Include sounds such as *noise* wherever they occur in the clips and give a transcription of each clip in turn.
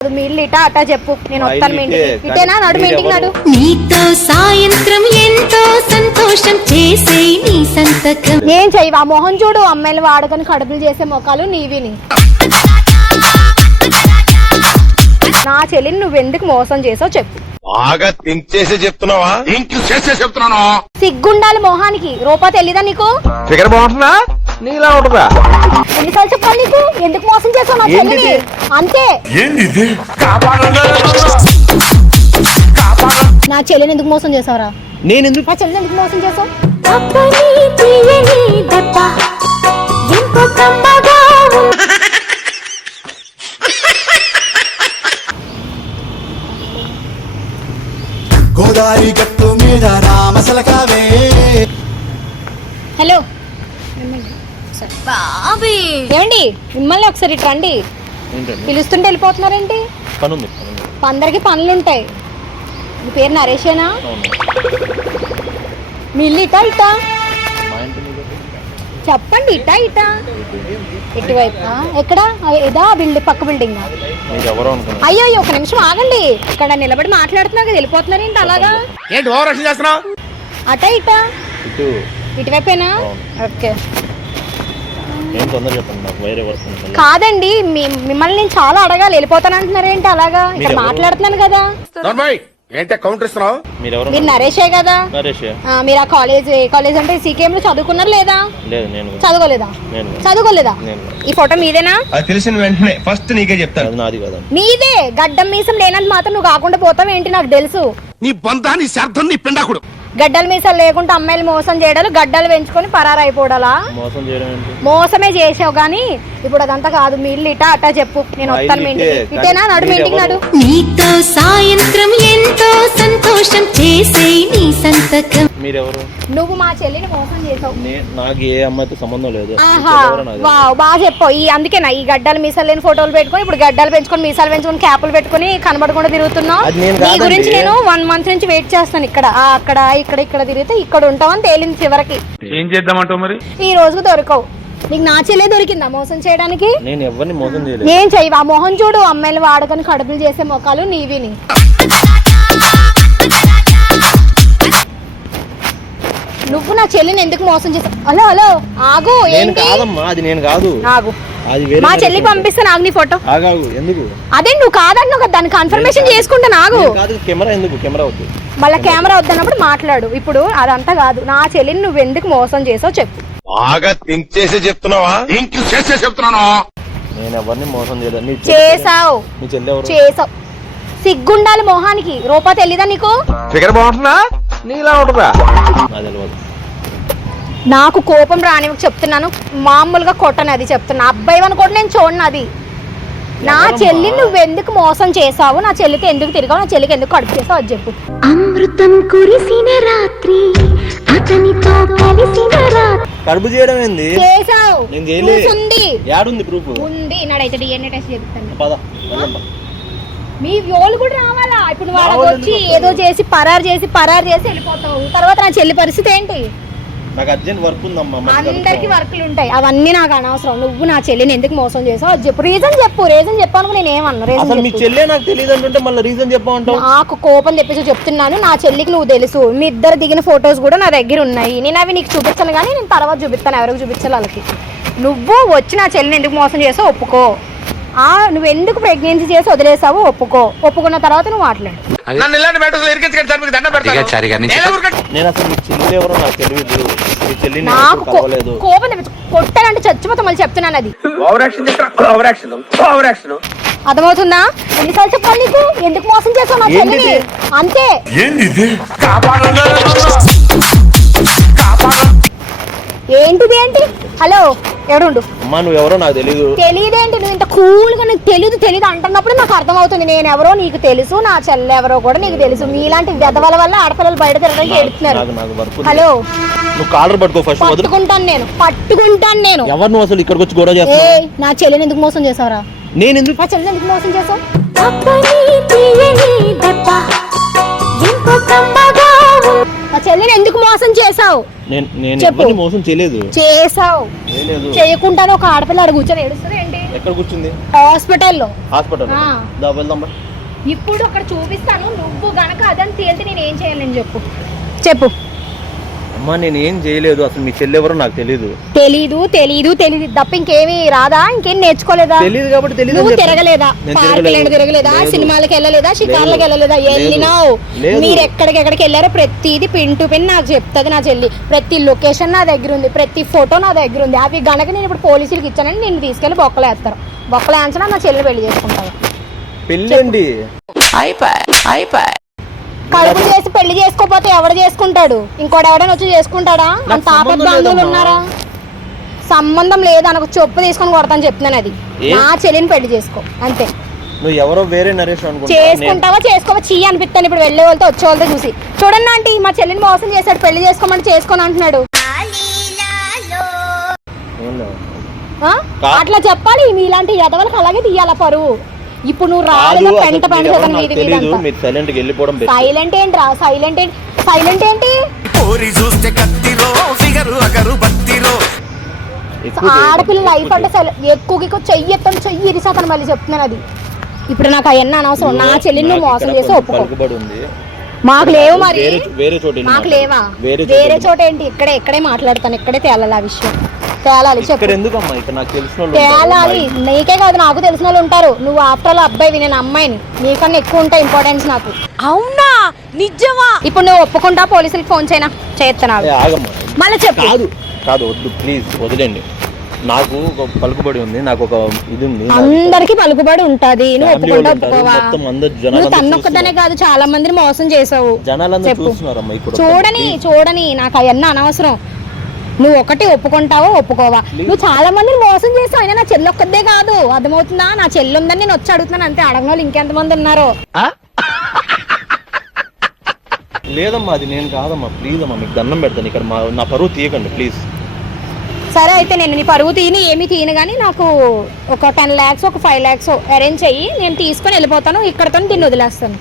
మీ ఇల్లు ఇటా అటా చెప్పు. నేను వస్తాను మీ ఇంటికి. ఇటేనా? నడు మీ ఇంటికి మీరెవరు? నడు. నీతో సాయంత్రం ఎంతో సంతోషం చేసే నీ సంతకం. ఏం చెయ్యి? ఆ మొహం చూడు. అమ్మాయిలు వాడుకొని కడుపులు చేసే మొక్కలు నీవిని నా. చెల్లిని నువ్వు ఎందుకు మోసం చేసావు చెప్పు. బాగా థింక్ చేసి చెప్తున్నావా? ఇంక చేసే చెప్తున్నాను. సిగ్గుండాలి మొహానికి. రూపా తెలీదా నీకు? ఫిగర్ బాగుంటుందా? నీలా ఉంటుందా? ఎన్నిసార్లు చెప్పాలి నీకు? ఎందుకు మోసం చేసావు నా చెల్లిని? అంతే. నా చెల్లిని ఎందుకు మోసం చేసావురా నేను ఎందుకు నా చెల్లిని ఎందుకు మోసం చేసావు. గోదావరి గట్టు మీద రామసలకావే. హలో. బాబీ. ఏమండి మిమ్మల్ని ఒకసారి ఇటు రండి. ఏంటండి? పిలుస్తుంటే వెళ్ళిపోతున్నారేంటి పని ఉంది అందరికి పనులు ఉంటాయి మీ పేరు నరేషేనా? మీ ఇల్లు ఇటా ఇటా? చెప్పండి ఇటా ఇటా? ఇటువైపు ఎక్కడ? ఇదా బిల్డింగ్ పక్క బిల్డింగ్? అయ్యో అయ్యో, ఒక నిమిషం ఆగండి. ఇక్కడ నిలబడి మాట్లాడుతున్నా కదా వెళ్ళిపోతున్నారు ఏంటి అలాగా? ఏంటి ఓవర్ చేస్తున్నావు? అటా ఇటా? ఇటు. ఇటువైపేనా. ఓకే. ఏం తొందర చెప్పండి నాకు వేరే వర్క్ ఉంది కాదండి మీ- మిమ్మల్ని నేను చాలా అడగాలి. వెళ్ళిపోతాను అంటున్నారు ఏంటి అలాగా ఇక్కడ మీరెవరు? మాట్లాడుతున్నాను కదా. నర్మాయ్ ఏంటే కౌంటర్ ఇస్తున్నావు? మీరు ఎవరు? మీరు నరేషే కదా? నరేష్. ఆ, మీరు ఆ కాలేజ్ ఏ కాలేజ్ అంటే సీకేఎం లో చదువుకున్నారు లేదా? లేదు నేను చదువుకోలేదా? నేను చదువుకోలేదా? నేను ఈ ఫోటో మీదేనా? అది తెలిసిన వెంటనే ఫస్ట్ నీకే చెప్తాను. అది నాది కాదండి. నీదే గడ్డం మీసం లేనంత మాత్రం నువ్వు కాకుండా పోతావు ఏంటి నాకు తెలుసు. నీ బంధా నీ శార్థం నీ పిండాకుడు. గడ్డల మీసాలు లేకుండా అమ్మాయిలు మోసం చేయడాలు గడ్డలు పెంచుకొని పరారైపోవడాలా? మోసం చేయడం మోసమే చేసావు కానీ ఇప్పుడు అదంతా కాదు మీ ఇల్లు ఇటా అటా చెప్పు. నేను వస్తాను మీ ఇంటికి ఇటేనా? నడు మీ ఇంటికి నడు? నీతో సాయంత్రం ఎంతో సంతోషం చేసే నీ సంతకం. మీరెవరు? నువ్వు మా చెల్లిని మోసం చేసావు. నే- నాకు ఏ అమ్మాయితో సంబంధం లేదు. ఆహా ఎవరో నాకు తెలియదు. వావ్ బాగా చెప్పావు ఈ అందుకేనా? ఈ గడ్డలు మీసాలు లేని ఫోటోలు పెట్టుకొని ఇప్పుడు గడ్డలు పెంచుకొని మీసాలు పెంచుకొని క్యాపులు పెట్టుకొని కనబడకుండా తిరుగుతున్నావు? అది నేను నీ కాదండి. గురించి నేను వన్ మంత్ నుంచి వెయిట్ చేస్తాను ఇక్కడ. ఆ, అక్కడ ఇక్కడ ఇక్కడ తిరిగితే ఇక్కడ ఉంటావని తేలింది చివరికి. ఏం చేద్దామంటావు మరి? ఈ రోజుకు దొరకవు. నీకు నా చెల్లె దొరికిందా మోసం చేయడానికి? నేను ఎవరిని మోసం చేయలేదు. ఏం చెయ్యి ఆ మొహం చూడు అమ్మాయిలు వాడుకొని కడుపులు చేసే మొక్కలు నీవిని నువ్వు నా చెల్లిని ఎందుకు మోసం చేసావు? హలో హలో ఆగు నేను ఏంటి? కాదమ్మా అది నేను కాదు. ఆగు. మా చెల్లి. పంపిస్తే నాకు నీ ఫోటో. ఆగాగు ఎందుకు? అదే నువ్వు కాదన్నావు కదా దాన్ని కన్ఫర్మేషన్ చేసుకుంటా కాదు కెమెరా ఎందుకు కెమెరా వద్దు. మళ్ళీ కెమెరా వద్దన్నప్పుడు మాట్లాడు. ఇప్పుడు అదంతా కాదు నా చెల్లిని నువ్వు ఎందుకు మోసం చేసావు చెప్పు. బాగా థింక్ చేసి చెప్తున్నావా? ఇంక చేసే చెప్తున్నాను. నేను ఎవరిని మోసం చేయలేదు. చేసావు. నీ చెల్లి ఎవరు? చేసావు. సిగ్గుండాలి మొహానికి. రూపా తెలీదా నీకు? ఫిగర్ బాగుంటుందా? నీలా ఉంటుందా? నాకు తెలియదు నాకు కోపం రాని చెప్తున్నాను. మామూలుగా కొట్టను అది చెప్తున్నా. అబ్బాయి అని కూడా నేను చూడను అది. నా? చెల్లి నువ్వు ఎందుకు మోసం చేసావు నా చెల్లికి ఎందుకు తిరిగావు? నా చెల్లికి ఎందుకు కడుపు చేసావు అది చెప్పు. అమృతం కురిసిన రాత్రి అతనితో కలిసిన రాత్రి. కడుపు చేయడం ఏంది? చేసావు ఉంది యాడుంది ప్రూఫ్ ఉంది. నాడైతే డిఎన్ఏ టెస్ట్ చెప్తాను. పద. మీ వాళ్ళు కూడా రావాలా? ఇప్పుడు వాళ్ళకి వచ్చి ఏదో చేసి పరారు చేసి పరారు చేసి వెళ్ళిపోతావు. తర్వాత నా చెల్లి పరిస్థితి ఏంటి? నాకు అర్జెంట్ వర్క్ ఉందమ్మా అందరికి. వర్క్లు ఉంటాయి. అవన్నీ నాకు అనవసరం. నువ్వు నా చెల్లిని ఎందుకు మోసం చేసావు? అది చెప్పు. రీజన్ చెప్పు. రీజన్ చెప్పాను నేను ఏమన్నా. అసలు రీజన్ మీ చెప్పు. చెల్లె నాకు తెలియదు అంటుంటే మళ్ళీ రీజన్ చెప్పమంటావు? నాకు కోపం తెప్పించి చెప్తున్నాను. నా చెల్లికి నువ్వు తెలుసు. మీ ఇద్దరు దిగిన ఫొటోస్ కూడా నా దగ్గర ఉన్నాయి. నేను అవి నీకు చూపించాను కానీ నేను తర్వాత చూపిస్తాను. ఎవరికి చూపించాలి వాళ్ళకి. నువ్వు వచ్చి నా చెల్లిని ఎందుకు మోసం చేసావు ఒప్పుకో. నువ్వు ఎందుకు ప్రెగ్నెన్సీ చేసి వదిలేసావు ఒప్పుకో. ఒప్పుకున్న తర్వాత నువ్వు మాట్లాడు. నన్ను ఇలాంటి మ్యాటర్స్ ఇరికించకండి సార్ మీకు దండం పెడతాను. నేను ఊరికే- నేను అసలు మీ చెల్లి ఎవరో నాకు తెలియదు. మీ చెల్లిని నేను నాకు ఎప్పుడు కో- కలవలేదు కోపం తెప్పించు చచ్చిపోతా మళ్ళీ చెప్తున్నాను అది. ఓవర్ యాక్షన్ చేస్తున్నా ఓవర్ యాక్షన్ ఓవర్ యాక్షన్ అర్థమవుతుందా? ఎన్నిసార్లు చెప్పాలి నీకు? ఎందుకు మోసం చేసావు నా ఏంటిది? చెల్లిని? అంతే. ఏంటిది? ఏంటి హలో ఎవడుండు అమ్మా నువ్వు ఎవరో నాకు తెలియదు తెలియదేంటి నువ్వు ఇంత కూల్గా నీకు తెలియదు తెలియదు అంటున్నప్పుడు నాకు అర్థమవుతుంది. నేను ఎవరో నీకు తెలుసు నా చెల్లె ఎవరో కూడా నీకు తెలుసు. మీలాంటి వెధవల వల్ల ఆడపిల్లలు బయట తిరగడానికి ఎడుతున్నారు నాకు నాకు వర్క్ హలో? నువ్వు కాలర్ పట్టుకో ఫస్ట్ వదులు పట్టుకుంటాను నేను పట్టుకుంటాను నేను. ఎవరు నువ్వు అసలు ఇక్కడికి వచ్చి గొడవ ఏ నా చెల్లిని ఎందుకు మోసం చేసావురా? నేను ఎందుకు? నా చెల్లిని ఎందుకు మోసం చేసావు? తప్పని తీయని దెబ్బ ఉంది. నా చెల్లిని ఎందుకు మోసం చేసావు నేను మోసం చేయలేదు. చేసావు చేయకుండానే ఒక ఆడపిల్ల అడుగు కూర్చొని ఏడుస్తుంది ఏంటి? ఎక్కడ కూర్చుంది? హాస్పిటల్లో. హాస్పిటల్. ఇప్పుడు అక్కడ చూపిస్తాను. నువ్వు గనక అదని తేలితే నేను ఏం చేయాలని చెప్పు. చెప్పు. అమ్మా నేను ఏం చేయలేదు. అసలు మీ చెల్లి ఎవరో నాకు తెలియదు తెలీదు తెలీదు తెలీదు. తప్ప ఇంకేమి రాదా? ఇంకేం నేర్చుకోలేదా? తెలియదు కాబట్టి తెలియదు నువ్వు. తిరగలేదా? నేను పార్క్ తిరగలేదు. తిరగలేదా? లేదు. సినిమాలకు వెళ్ళలేదా? షికార్లకు వెళ్ళలేదా? లేదు. వెళ్ళినావు. మీరు ఎక్కడికెక్కడికి వెళ్ళారో ప్రతిది పిన్ టు పిన్ నాకు చెప్తుంది నా చెల్లి. ప్రతి లొకేషన్ నా దగ్గర ఉంది. ప్రతి ఫోటో నా దగ్గర ఉంది. అవి గనక నేను ఇప్పుడు పోలీసులకి ఇచ్చానని నేను తీసుకెళ్ళి బొక్కలు వేస్తారు. బొక్కలు వేయించినా నా చెల్లి పెళ్ళి చేసుకుంటాను. పెళ్ళి అండి కడుపు చేసి పెళ్ళి చేసుకోపోతే ఎవడు చేసుకుంటాడు? ఇంకోటి ఎవడైనా వచ్చి చేసుకుంటాడా? అంత ఆపద్ బంధువులు. ఉన్నారా? సంబంధం లేదు అనకు చెప్పు తీసుకొని కొడతాను చెప్తున్నాను అది? నా చెల్లిని పెళ్ళి చేసుకో అంతే. నువ్వు ఎవరో వేరే నరేష్ అనుకుంటా చేసుకుంటావా చేసుకోవా? చీ అనిపిస్తాను ఇప్పుడు వెళ్ళే వాళ్ళతో వచ్చే వాళ్ళతో చూసి. చూడండి ఆంటీ మా చెల్లిని మోసం చేశాడు పెళ్ళి చేసుకోమని చేసుకొని అంటున్నాడు. అట్లా చెప్పాలి మీలాంటి యదవలకు అలాగే తీయాల పరువు. ఇప్పుడు నువ్వు రాలేదు పెంట తెలీదు మీరు సైలెంట్ వెళ్ళిపోవడం. సైలెంట్ ఏంట్రా? సైలెంట్ ఏంటి? సైలెంట్ ఏంటి? పోరి చూస్తే కత్తిరో ఫిగరు అగరు ఆడపిల్ల లైఫ్ అంటే ఎక్కువ ఎక్కువ చెయ్యి ఎత్తాను చెయ్యి ఇరిసాతను మళ్ళీ చెప్తున్నాను అది. ఇప్పుడు నాకు అవన్నీ అనవసరం. నా చెల్లిని నువ్వు మోసం చేసి ఒప్పుకో. మాకు లేవు మరి. వేరే చోట మాకు. లేవా? వేరే చోట ఏంటి ఇక్కడే ఇక్కడే మాట్లాడతాను. ఇక్కడే తేలాలి ఆ విషయం. తేలాలి చెప్పు. ఇక్కడ ఎందుకమ్మా ఇక్కడ నాకు తెలిసిన వాళ్ళు ఉంటారు. తేలాలి. నీకే కాదు నాకు తెలిసిన వాళ్ళు ఉంటారు. నువ్వు ఆఫ్టర్ ఆల్ అబ్బాయి నేను అమ్మాయిని. నీకన్నా ఎక్కువ ఉంటాయి ఇంపార్టెన్స్ నాకు. అవునా? నిజమా? ఇప్పుడు నువ్వు ఒప్పుకుంటా పోలీసులకు ఫోన్ చేయనా? చేస్తున్నావు మళ్ళీ చెప్పు. కాదు కాదు వద్దు ప్లీజ్ వదిలేండి. నాకు ఒక పలుకుబడి ఉంది నాకు ఒక ఇది ఉంది. అందరికి పలుకుబడి ఉంటది. నువ్వు ఒప్పుకుంటా ఒప్పుకోవా? మొత్తం అందరు నువ్వు తన్నొక్కదనే కాదు చాలా మందిని మోసం చేసావు. జనాలందరూ చెప్పు. చూస్తున్నారమ్మా ఇప్పుడు చూడని చూడని నాకు అవన్నీ అనవసరం. నువ్వు ఒకటి ఒప్పుకుంటావో ఒప్పుకోవా. నువ్వు చాలా మందిని మోసం చేసావు. అయినా నా చెల్లి ఒక్కదే కాదు. అర్థమవుతుందా? నా చెల్లి ఉందని నేను వచ్చి అడుగుతున్నాను. అంతే అడగని వాళ్ళు ఇంకెంతమంది ఉన్నారో? *laughs* లేదమ్మా అది నేను కాదమ్మా. ప్లీజ్ అమ్మా మీకు దండం పెడతాను. ఇక్కడ మా నా పరువు తీయకండి ప్లీజ్ సరే అయితే నేను నీ పరువు తీని ఏమి తీయను కానీ నాకు ఒక టెన్ ల్యాక్స్ ఒక ఫైవ్ ల్యాక్స్ అరేంజ్ చెయ్యి. నేను తీసుకొని వెళ్ళిపోతాను. ఇక్కడతో దీన్ని వదిలేస్తాను.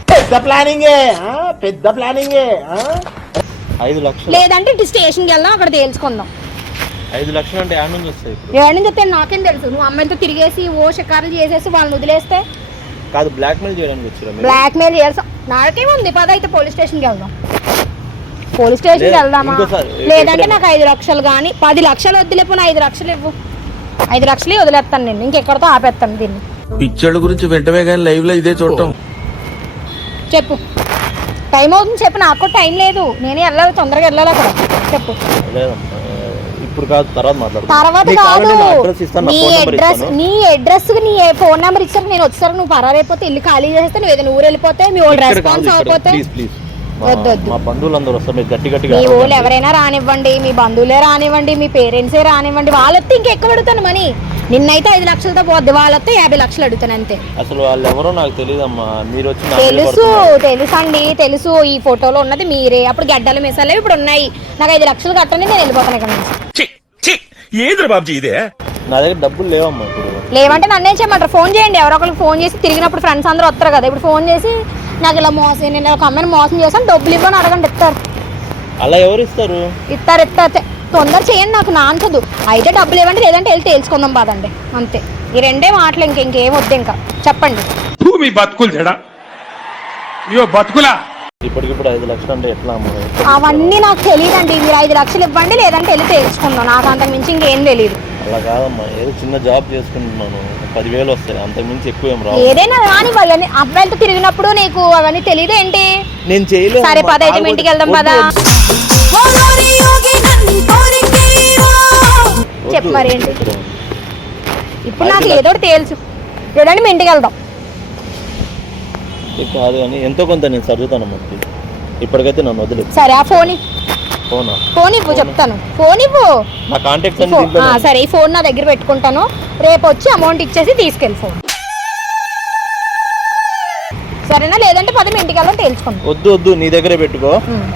ఐదు లక్షలు. లేదంటే ఇటు స్టేషన్కి వెళ్దాం అక్కడ తేల్చుకుందాం. ఐదు లక్షలు అంటే యాడ్ నుంచి వస్తాయి ఇప్పుడు. ఎవరిని చెప్తే నాకేం తెలుసు. నువ్వు అమ్మాయితో తిరిగేసి ఓ షికారులు చేసేసి వాళ్ళని వదిలేస్తే? కాదు బ్లాక్ మెయిల్ చేయడానికి వచ్చారా మీరు? బ్లాక్ మెయిల్ చేయాల్సి నాకేముంది? పద అయితే పోలీస్ స్టేషన్కి వెళ్దాం. పోలీస్ స్టేషన్కి వెళ్దామా? ఇంకోసారి, లేదంటే నాకు ఐదు లక్షలు కానీ పది లక్షలు వద్దులేపు ఐదు లక్షలు ఇవ్వు. ఐదు లక్షలు వదిలేస్తాను నేను ఇంకెక్కడితో ఆపేస్తాను దీన్ని. పిక్చర్ల గురించి వెంటనే కానీ లైవ్లో ఇదే చూడటం. చెప్పు. టైం అవుతుంది చెప్పు నాకు టైం లేదు. నేనే వెళ్ళాలి తొందరగా వెళ్ళాలి అక్కడ. చెప్పు. లేదమ్మా ఇప్పుడు కాదు తర్వాత మాట్లాడుకుందాం. తర్వాత కాదు. నా అడ్రస్ నా నీ ఫోన్ నెంబర్ అడ్రస్ నీ ఫోన్ నెంబర్ ఇచ్చారు నేను వచ్చేసరికి నువ్వు పరారైపోతే ఇల్లు ఖాళీ చేస్తే నువ్వు ఏదైనా ఊరు వెళ్ళిపోతే మీ కాదు రెస్పాన్స్ వద్దు. మా బంధువులందరూ వస్తారు మీరు గట్టి గట్టిగా మీ. ఊళ్ళు ఎవరైనా రానివ్వండి మీ బంధువులే రానివ్వండి మీ పేరెంట్సే రానివ్వండి వాళ్ళతో ఇంకెక్కువ అడుగుతాను మనీ. నిన్నైతే ఐదు లక్షలతో పోద్ది వాళ్ళతో యాభై లక్షలు అడుగుతాను అంతే. అసలు వాళ్ళు ఎవరో నాకు తెలియదమ్మా మీరు వచ్చి తెలుసు. తెలుసు అండి తెలుసు. ఈ ఫోటోలో ఉన్నది మీరే. అప్పుడు గడ్డలు మిసాలు ఇప్పుడు ఉన్నాయి నాకు ఐదు లక్షలు కట్టండి నేను వెళ్ళిపోతాను ఇక్కడ నుంచి. బాబుజీ ఇదే? నా దగ్గర డబ్బులు లేవమ్మా ఇప్పుడు. లేవంటే నన్నేం చేయమంటారు. ఫోన్ చేయండి ఎవరో ఒకరికి ఫోన్ చేసి తిరిగినప్పుడు ఫ్రెండ్స్ అందరూ వస్తారు కదా. ఇప్పుడు ఫోన్ చేసి నాకు ఇలా మోసం నేను ఒక అమ్మాయిని మోసం చేశాను డబ్బులు ఇవ్వని అడగండి ఇస్తారు. అలా ఎవరు ఇస్తారు? ఇస్తారు ఇస్తారు. తొందర చేయండి నాకు నాంచదు అయితే డబ్బులు ఇవ్వండి లేదంటే వెళ్ళి తేల్చుకుందాం పదండి. అంతే. ఈ రెండే మాటలు ఇంక ఇంకేం వద్దు ఇంకా. చెప్పండి. మీ బతుకులు ఇయో బతుకులా? ఇప్పటికిప్పుడు ఐదు లక్షలు అంటే ఎట్లా అవన్నీ నాకు తెలియదండి మీరు ఐదు లక్షలు ఇవ్వండి లేదంటే వెళ్ళి తేల్చుకుందాం. నాకు అంత మించి ఇంకేం తెలియదు అలా కాదమ్మా. ఏదో చిన్న జాబ్ చేసుకుంటున్నాను. పదివేలు వస్తాయి. అంతకు మించి ఎక్కువ ఏం రావు. ఏదైనా రాని అవన్నీ అబ్బాయిలతో తిరిగినప్పుడు నీకు అవన్నీ తెలియదు ఏంటి నేను చేయలేదు సరే పద అయితే మీ ఇంటికి వెళ్దాం పదా. చెప్పు. మరి ఏంటి? ఇప్పుడు నాకు ఏదో ఒకటి తేల్చు. లేదంటే మీ ఇంటికి వెళ్దాం. కాదు కానీ ఎంతో కొంత నేను చదువుతానమ్మా ప్లీజ్. ఇప్పటికైతే నన్ను వదిలేదు సరే ఆ ఫోన్ ఫోనా? ఫోన్ ఇవ్వు చెప్తాను. ఫోన్ ఇవ్వు. నా కాంటాక్ట్స్ ఈ అన్ని ఫో- దీంట్లో ఆ, సరే ఈ ఫోన్ నా దగ్గర పెట్టుకుంటాను. రేపు వచ్చి అమౌంట్ ఇచ్చేసి తీసుకెళ్ళి ఫోన్. సరేనా? లేదంటే పది మీ ఇంటికి వెళ్దాం తేల్చుకుందాం. వద్దు వద్దు నీ దగ్గరే పెట్టుకో. ఉమ్.